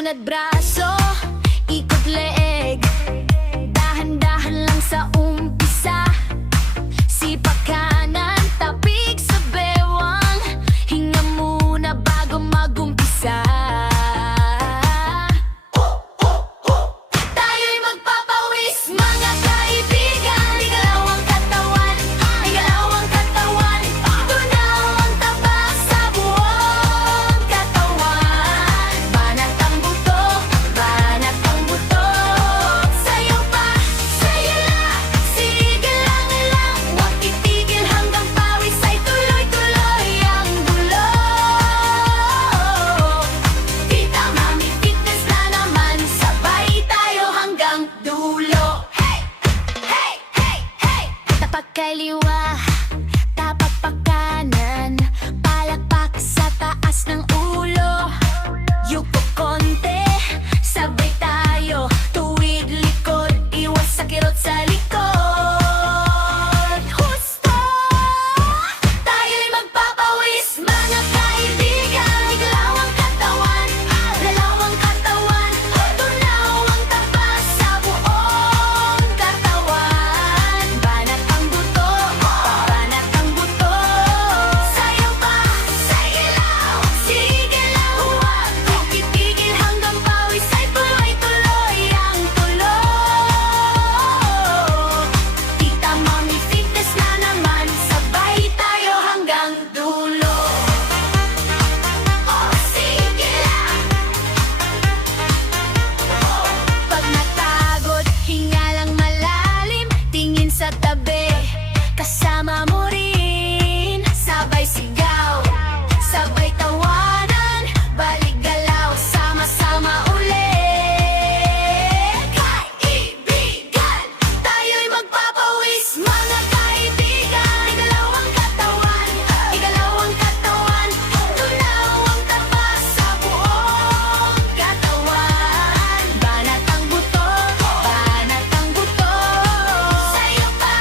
Unat braso, ikot leeg, dahan-dahan lang sa umpisa. Sipak kanan, tapik sa bewang, hinga muna bago magumpisa. Tayo'y magpapawis, mga kaibigan. Igalaw ang katawan, igalaw ang katawan. Tunaw ang taba sa buong katawan. Banat ang buto, banat ang buto. Sayaw pa, sayo lang, sige lang. Huwag titigil hanggang pawis ay tuloy-tuloy ang dulo. Tita Mami Fitness na naman, sabay tayo hanggang dulo. Hey! Hey! Hey! Hey! Tapak kaliwa, tapak pa kanan, palakpak sa taas ng ulo. Yuko konti, sabay tayo, tuwid likod, iwas sa kirot sa likod. Husto! Tayo'y magpapawis, mga kaibigan. Igalaw ang katawan, galaw ang katawan. Tunaw ang taba sa buong katawan. Banat ang buto, banat ang buto. Sayaw pa, sayaw, sige lang. Huwag titigil hanggang pawis ay tuloy-tuloy ang tulo. Tita Mami Fitness na naman, sabay tayo hanggang dulo. Oh, sige lang. Pag natagod, hinga lang malalim, tingin sa tabi, kasama mo rin. Sabay sigaw, sabay tawanan, balik galaw, sama-sama ulit. Kaibigan, tayo'y magpapawis, mga kaibigan. Igalaw ang katawan, igalaw ang katawan. Tunaw ang taba sa buong katawan. Banat ang buto, banat ang buto. Sayaw pa,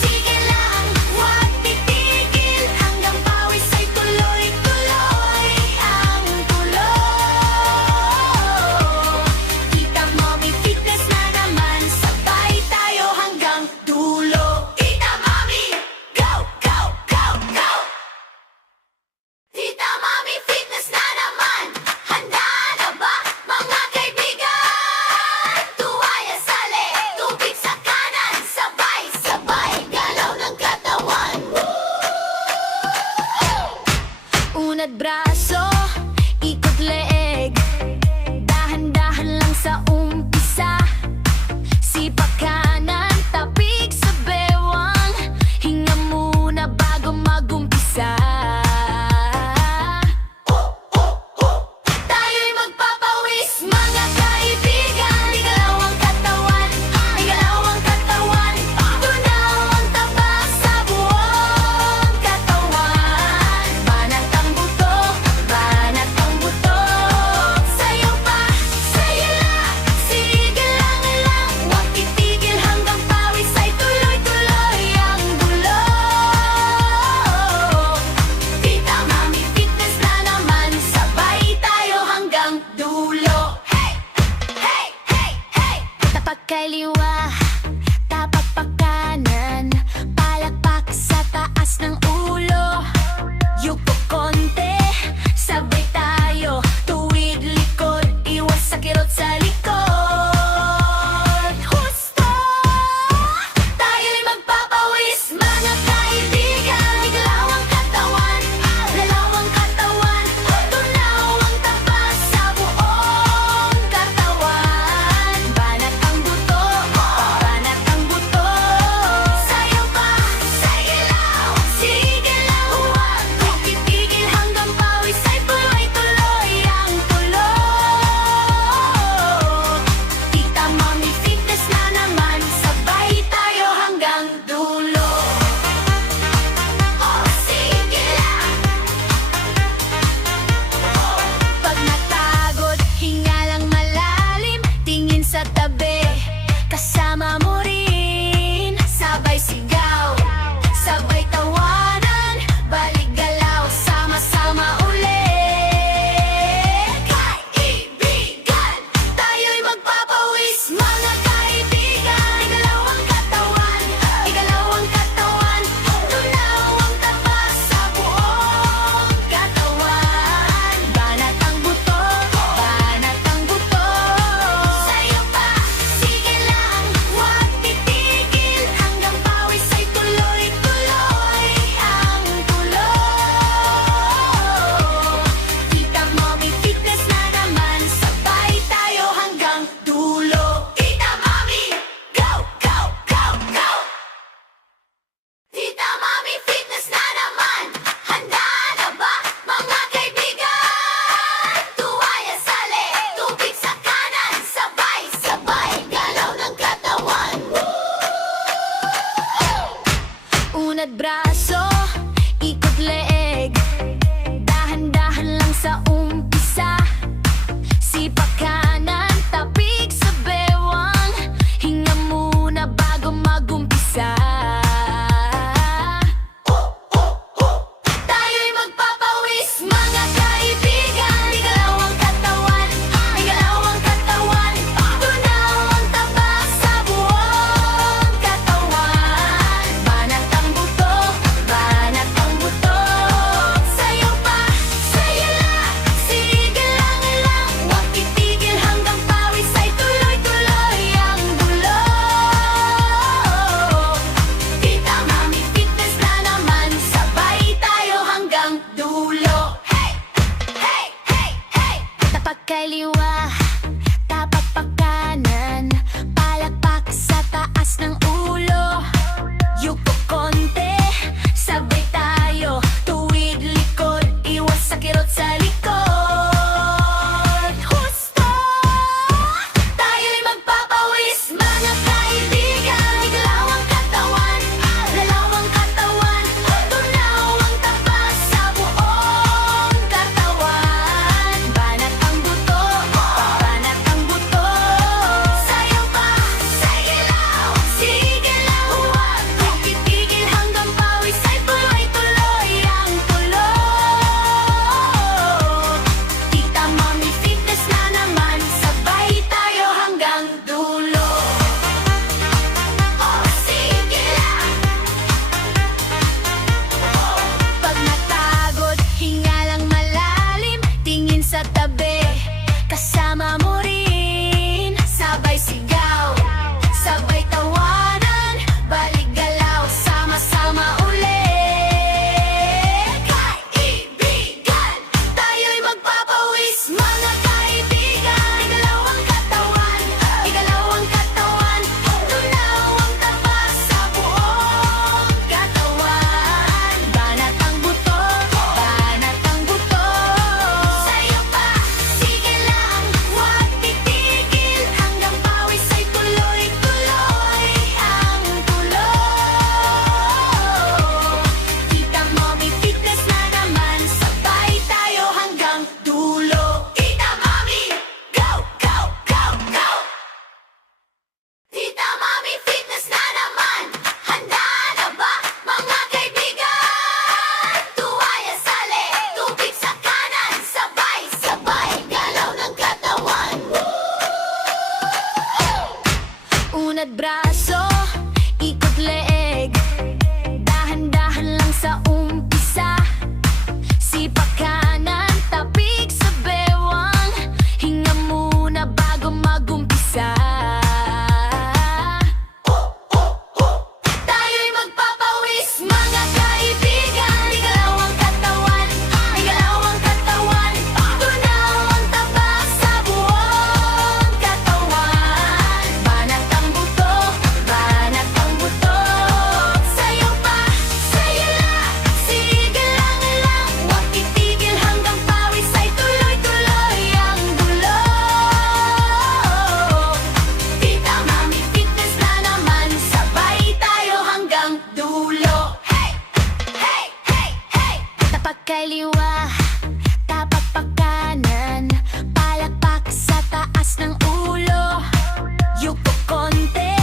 sige lang, huwag titigil hanggang pawis ay tuloy-tuloy ang tulo. Tita Mami Fitness na naman, sabay tayo hanggang dulo. Tita Mami, go, go, go, go! Tita Mami Fitness na naman, handa na ba mga kaibigan? Tuwaya sali, tubig sa kanan, sabay-sabay galaw ng katawan. Unat braso, ikot leeg, dahan-dahan lang sa umpisa. Sipak kanan, tapik sa bewang, hinga muna bago magumpisa. Tayo'y magpapawis, mga kaibigan. Igalaw ang katawan, igalaw ang katawan. Tunaw ang taba sa buong katawan. Banat ang buto, banat ang buto. Sayaw pa, sayo lang, sige lang. Huwag titigil hanggang pawis ay tuloy-tuloy ang dulo. Tita Mami Fitness na naman, sabay tayo hanggang dulo. Hey! Hey! Hey! Hey! Tapak kaliwa, tapak pa kanan, palakpak sa taas ng ulo. Yuko konti, sabay tayo, tuwid likod, iwas sa kirot sa likod. Husto! Tayo'y magpapawis, mga kaibigan. Igalaw ang katawan, galaw ang katawan. Tunaw ang taba sa buong katawan. Banat ang buto, Unat braso, ikot leeg, dahan-dahan lang sa umpisa. Sipak kanan, tapik sa bewang, hinga muna bago magumpisa. Tayo'y magpapawis, mga kaibigan. Igalaw ang katawan, igalaw ang katawan. Tunaw ang taba sa buong katawan. Banat ang buto, banat ang buto. Sayo pa, sayo lang, sige lang lang. Huwag titigil hanggang pawis ay tuloy-tuloy ang dulo. Tita Mami Fitness na naman, sabay tayo hanggang dulo. Hey! Hey! Hey! Hey! Tapak kaliwa, tapak pa kanan, palakpak sa taas ng ulo. Yuko konti,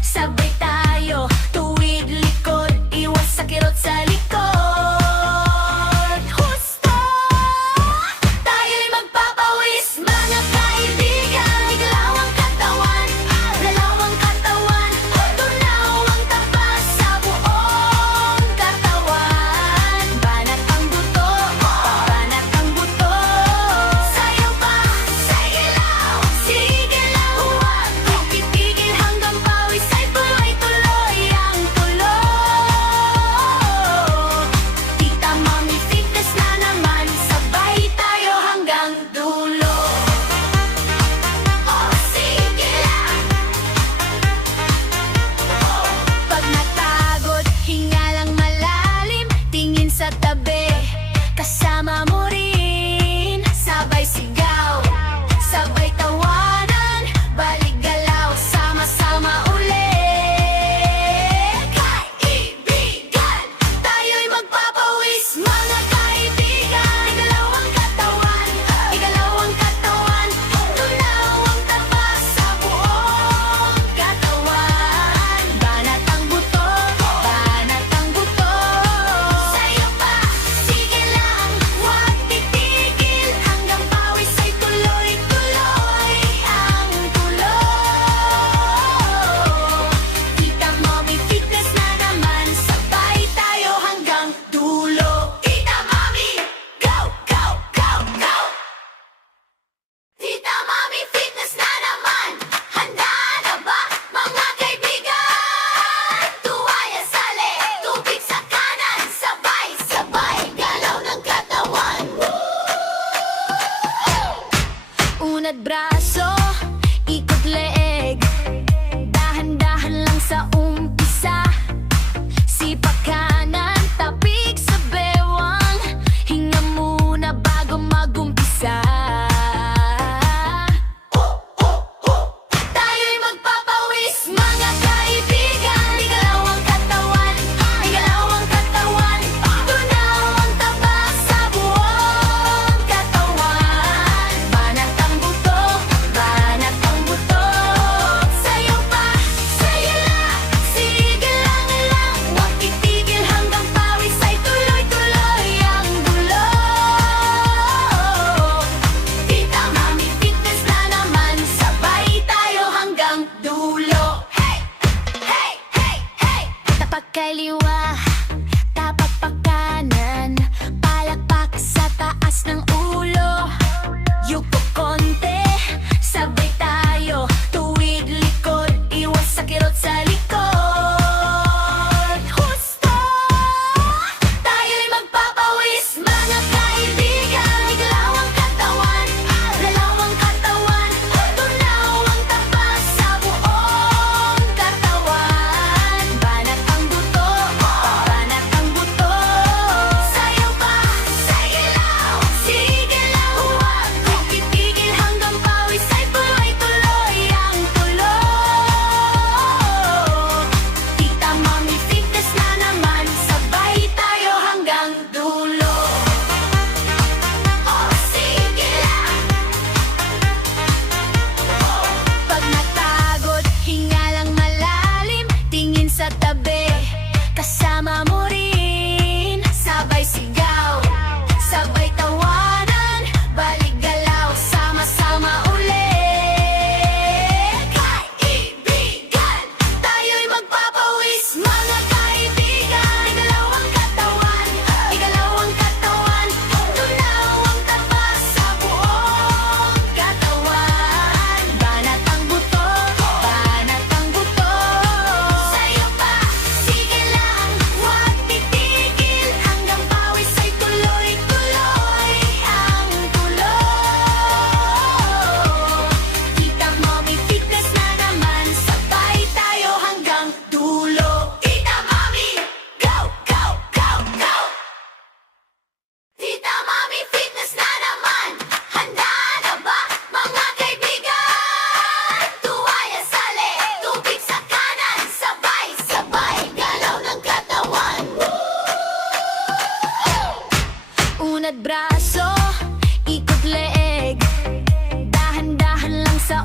sabay tayo, tuwid likod, iwas sa kirot sa likod. Husto! Tayo'y magpapawis, mga kaibigan. Igalaw ang katawan, galaw ang katawan. Tunaw ang taba sa buong katawan. Banat ang buto, banat ang buto. Sayo pa, sige lang, sige lang. Huwag titigil hanggang pawis ay tuloy-tuloy ang tulo. Tita Mami Fitness na naman, sabay tayo hanggang dulo. Oh, sige lang. Pag natagod, hinga lang malalim, tingin sa tabi, kasama mo rin. Sabay sigaw, sabay tawanan, balik galaw, sama-sama ulit. Kaibigan, tayo'y magpapawis, mga kaibigan. Igalaw ang katawan, igalaw ang katawan. Tunaw ang taba sa buong katawan. Banat ang buto, banat ang buto. Sayo pa, sige lang, huwag titigil hanggang pawis ay tuloy-tuloy ang tulo. Tita Mami Fitness na naman, sabay tayo hanggang dulo. Tita Mami, go, go, go, go! Tita Mami Fitness na naman, handa na ba mga kaibigan? Tuwaya sali, tubig sa kanan, sabay-sabay galaw ng katawan. Unat braso, ikot leeg, dahan-dahan lang sa umpisa. Sipak kanan, tapik sa bewang, hinga muna bago magumpisa. Tayo'y magpapawis, mga kaibigan. Igalaw ang katawan, igalaw ang katawan. Tunaw ang taba sa buong katawan. Banat ang buto, banat ang buto. Sayo pa, sayo lang, sige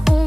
sa